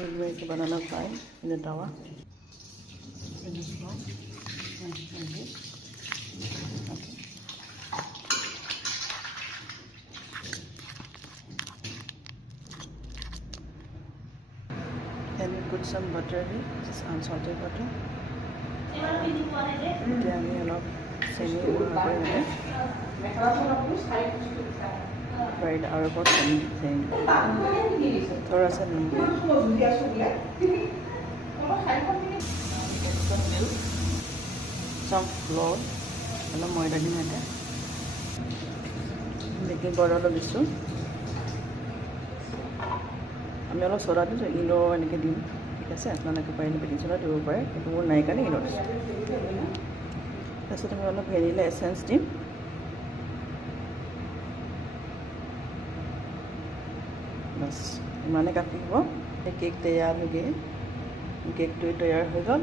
will make a banana pie in the tawa. In the flour. Like this. Okay. Then we put some butter here, just unsalted butter. Then we allow semi fried our bottom thing. Thora sa limbu. Some milk, some flour, and moida din natin. Baking powder alop disu. আমি অলপ soda দিছোঁ ইনো এনেকৈ দিম ঠিক আছে আপোনালোকে পাৰিলে baking soda দিব পাৰে কিন্তু মোৰ নাই কাৰণে ইনো দিছোঁ তাৰপিছত আমি অলপ ভেনিলা এচেঞ্চ দিম বাছ ইমানে কাটি দিব এই কেক তৈয়াৰ হৈ গ'ল কেকটো তৈয়াৰ হৈ গ'ল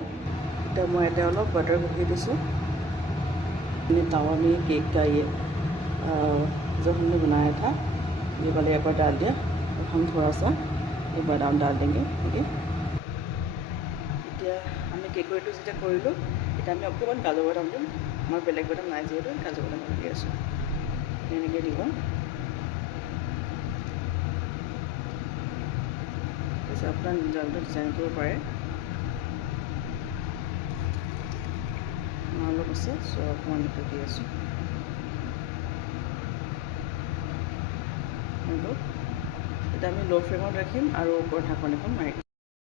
এতিয়া মই ইয়াতে অলপ বাটাৰ ঘঁহি দিছোঁ तावा में केक का ये जो हमने बनाया था ये वाले पर डाल दिया और हम थोड़ा सा ये बादाम डाल देंगे ठीक है इतना हमें केक को जो कर लो इतना हमें अकमान काजू बादाम दूँ मैं बेलेग बादाम ना जी काजू बादाम दी आसो एनेके दी अपना जल्दी डिजाइन कर पे अलग আছে সো অকণমান এইটো দি আছোঁ এতিয়া আমি ল' ফ্লেমত ৰাখিম আৰু ওপৰত ঢাকন এখন মাৰি